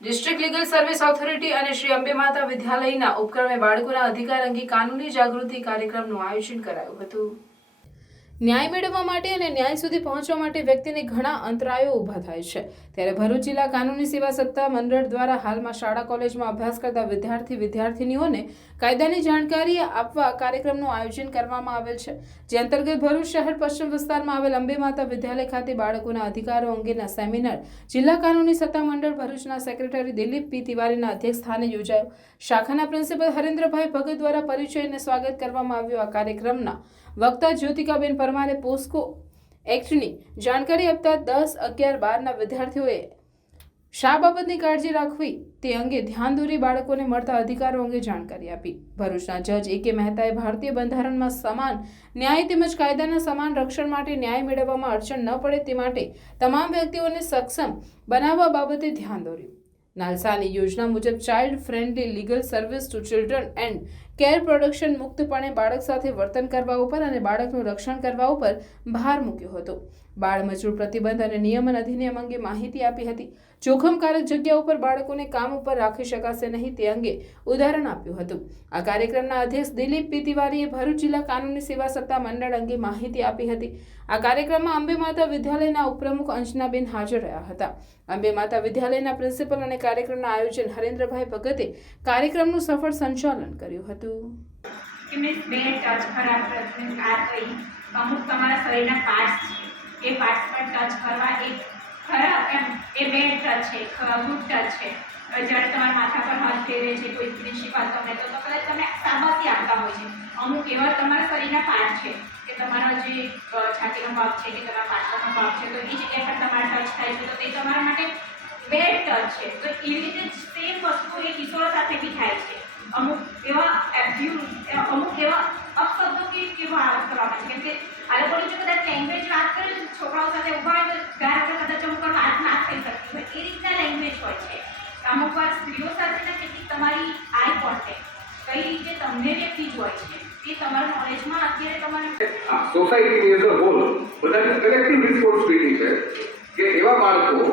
District legal service authority અને શ્રી અંબે માતા વિદ્યાલયના ઉપક્રમે બાળકોના અધિકાર અંગે કાનૂની જાગૃતિ કાર્યક્રમનું આયોજન કરાયું હતું। ન્યાય મેળવવા માટે અને ન્યાય સુધી પહોંચવા માટે વ્યક્તિને ઘણા અંતરાયો ઊભા થાય છે, ત્યારે ભરૂચ જિલ્લા કાનૂની સેવા સત્તા મંડળ દ્વારા હાલમાં શાળા કોલેજમાં અભ્યાસ કરતા વિદ્યાર્થીનીઓને કાયદાની જાણકારી આપવા કાર્યક્રમનું આયોજન કરવામાં આવેલ છે, જે અંતર્ગત ભરૂચ શહેર પશ્ચિમ વિસ્તારમાં આવેલ અંબે માતા વિદ્યાલય ખાતે બાળકોના અધિકારો અંગેના સેમિનાર જિલ્લા કાનૂની સત્તા મંડળ ભરૂચના સેક્રેટરી દિલીપ પી તિવારીના અધ્યક્ષસ્થાને યોજાયો। શાખાના પ્રિન્સિપલ હરેન્દ્રભાઈ ભગત દ્વારા પરિચય અને સ્વાગત કરવામાં આવ્યું। આ કાર્યક્રમના વક્તા જ્યોતિકાબેન પરમારે પોસ્કો એક્ટની જાણકારી આપતા 10-11-12ના વિદ્યાર્થીઓએ શા બાબતની કાળજી રાખવી તે અંગે ધ્યાન દોરી બાળકોને મળતા અધિકારો અંગે જાણકારી આપી। ભરૂચના જજ એ.કે. મહેતાએ ભારતીય બંધારણમાં સમાન ન્યાય તેમજ કાયદાના સમાન રક્ષણ માટે ન્યાય મેળવવામાં અડચણ ન પડે તે માટે તમામ વ્યક્તિઓને સક્ષમ બનાવવા બાબતે ધ્યાન દોર્યું। નાલસાની યોજના મુજબ child friendly legal service two children and care production મુક્તપણે બાળક સાથે વર્તન કરવા ઉપર અને બાળકનું રક્ષણ કરવા ઉપર ભાર મૂક્યો હતો। બાળ મજૂર પ્રતિબંધ અને નિયમન અધિનિયમ અંગે માહિતી આપી હતી। જોખમકારક જગ્યા ઉપર બાળકોને કામ ઉપર રાખી શકાશે નહીં તે અંગે ઉદાહરણ આપ્યું હતું। આ કાર્યક્રમના અધ્યક્ષ દિલીપ પી તિવારીએ ભરૂચ જિલ્લા કાનૂની સેવા સત્તા મંડળ અંગે માહિતી આપી હતી। આ કાર્યક્રમમાં અંબે માતા વિદ્યાલયના ઉપપ્રમુખ અંજનાબેન હાજર રહ્યા હતા। અંબે માતા વિદ્યાલયના પ્રિન્સિપલ અને કાર્યક્રમના આયોજન હરેન્દ્રભાઈ ભગતે કાર્યક્રમનું સફળ સંચાલન કર્યું હતું। અમુક તમારા શરીરના પાર્ટ્સ છે, એ પાર્ટ્સ પર ટચ કરવા એક ખરા એમ એ બેડ ટચ છે, ગુડ ટચ છે। જ્યારે તમારા માથા પર હાથ ફેરવે છે, કોઈ પ્રિન્સિપાલ તમને તો કદાચ તમે સાબતી આપતા હોય છે। અમુક એવા તમારા શરીરના પાર્ટ છે કે તમારા જે છાતીનો ભાગ છે કે તમારા પાછળનો ભાગ છે, તો એ જગ્યા પર તમારા ટચ થાય છે, તો તે તમારા માટે બેડ ટચ છે। તો એવી રીતે સેમ વસ્તુ એ કિશોરો સાથે બી થાય છે। અમુક એવા અપશબ્દો કેવા કરવામાં છે, કેમ કે આ લોકોની જો કદાચ લેંગ્વેજ વાત કરીએ તો છોકરાઓ સાથે ઉભા હોય તો ગાર વગર કદાચ અમુક વાત ના થઈ શકતી હોય, એ રીતના લેંગ્વેજ હોય છે। અમુક વાર સ્ત્રીઓ સાથેના કેટલીક તમારી આઈ કોન્ટેક્ટ કઈ રીતે તમને વ્યક્તિ હોય છે એ તમારા નોલેજમાં અત્યારે તમારે સોસાયટી એઝ અ હોલ બધાની કલેક્ટિવ રિસ્પોન્સિબિલિટી છે કે એવા બાળકો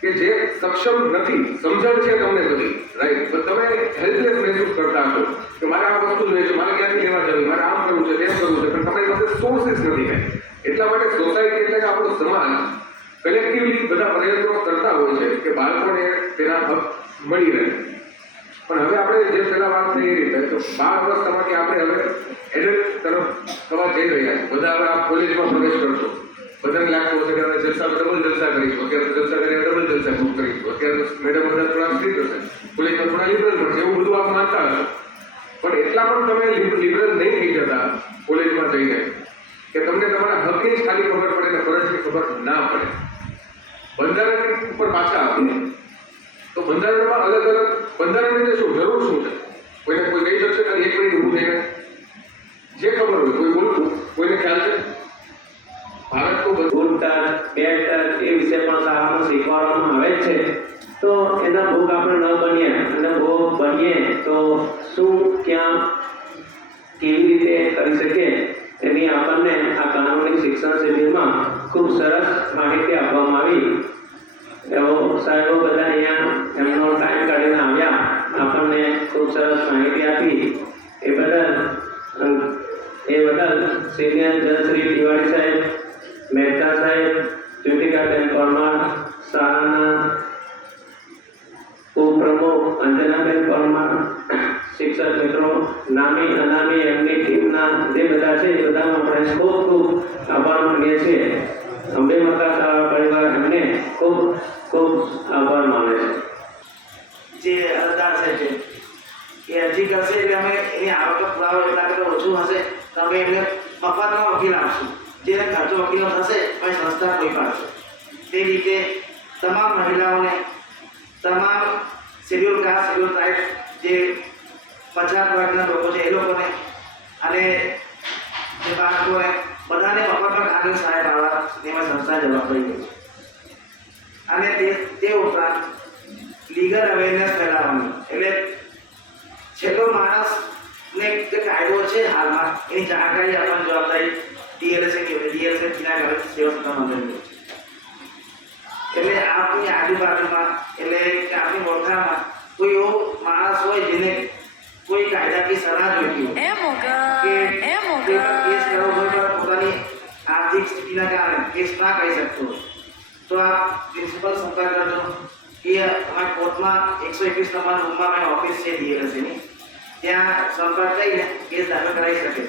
કે જે સક્ષમ નથી, સમજણ છે તમને બધી રાઈટ, પણ તમે હેલ્પલેસ મહેસૂસ કરતા છો કે મારે આ વસ્તુ જોઈએ છે, મારે ક્યાંથી લેવા જવી, મારે આમ કરવું છે, તેમ કરવું છે, પણ તમારી પાસે સોર્સિસ નથી કાંઈ। એટલા માટે સોસાયટી એટલે કે આપણો સમાજ કલેક્ટિવલી બધા પ્રયત્નો કરતા હોય છે કે બાળકોને તેના હક મળી રહે। પણ હવે આપણે જે પહેલા વાત થઈ એ રીતે તો 12 વર્ષમાંથી આપણે હવે એડલ્ટ તરફ થવા જઈ રહ્યા છીએ। બધા હવે આ કોલેજમાં પ્રવેશ કરશો, બધાને લાગતું હશે કે હવે જલસા ડબલ જલસા કરીશું, અત્યારે જલસા કરીને ડબલ જલસા બુક કરીશું, અત્યારે મેડમ બધા થોડા સ્ટ્રીક્ટ હશે, કોલેજમાં થોડા લિબરલ પડશે, એવું બધું આપ માનતા હશો। પણ એટલા પણ તમે લિબરલ નહીં થઈ જતા કોલેજમાં જઈને કે તમને તમારા હકની જ ખાલી ખબર પડે ને ફરજની ખબર ના પડે। બંધારણ ઉપર પાછા આપીએ તો બંધારણમાં અલગ અલગ બંધારણની શું જરૂર શું છે, કોઈને કોઈ કહી શકશે ખાલી 1 મિનિટ ઊભું થઈને જે ખબર હોય કોઈ બોલવું, કોઈને ખ્યાલ છે? ભારત તો ગુડ ટચ, બેડ ટચ એ વિશે પણ શાળામાં શીખવાડવામાં આવે છે। તો એના ભોગ આપણે ન બનીએ અને ભોગ બનીએ તો શું ક્યાં કેવી રીતે કરી શકીએ એની આપણને આ કાનૂની શિક્ષણ શિબિરમાં ખૂબ સરસ માહિતી આપવામાં આવી। એવો સાહેબો બધા અહીંયા એમનો ટાઈમ કાઢીને આવ્યા, આપણને ખૂબ સરસ માહિતી આપી। એ બદલ સિનિયર જજ શ્રી તિવારી સાહેબ, મહેતા સાહેબ, જ્યોતિકાબેન પરમાર, શાળાના ઉપપ્રમુખ અંજનાબેન પરમાર, શિક્ષક મિત્રો, નામી અનામી એમની ટીમના જે બધા છે એ બધાનો આપણે ખૂબ ખૂબ આભાર માનીએ છીએ। અંબે માતા શાળા પરિવાર એમને ખૂબ ખૂબ આભાર માને છે। જે અરજદાર છે એ અરજી કરશે એટલે અમે એની આવક પુરાવો એટલા કરતા ઓછું હશે તો અમે એમને મફતમાં વકીલ આપશું, જેને ખર્ચો વકીલનો થશે અમે સંસ્થા પૂરી પાડશે। તે રીતે તમામ મહિલાઓને, તમામ શેડ્યુલ કાસ્ટ, શેડ્યુલ ટ્રાઇબ જે પછાત વર્ગના લોકો છે એ લોકોને અને જે બાળકોને બધાને મફતમાં કાનૂની સહાય પાડવા તેમાં સંસ્થા જવાબદારી છે। અને તે ઉપરાંત લીગલ અવેરનેસ ફેલાવવાનું, એટલે છેલ્લો માણસને જે કાયદો છે હાલમાં એની જાણકારી આપવાની જવાબદારી DLSA કહેવાય, DLSA જિલ્લા કાનૂની સેવા સત્તા મંડળની છે। એટલે આપની આજુબાજુમાં એટલે કે આપની ઓળખાણમાં કોઈ એવો માણસ હોય જેને કોઈ કાયદાકીય સલાહ જોઈતી હોય કે કેસ કરવો હોય પણ પોતાની આર્થિક સ્થિતિના કારણે કેસ ના કરી શકતો હોય તો આપ પ્રિન્સિપલ સંપર્ક કરજો એ અમારી કોર્ટમાં 121 નંબર રૂમમાં મેં ઓફિસ છે ડીએલએસની ત્યાં સંપર્ક કરીને કેસ દાખલ કરાવી શકે છે.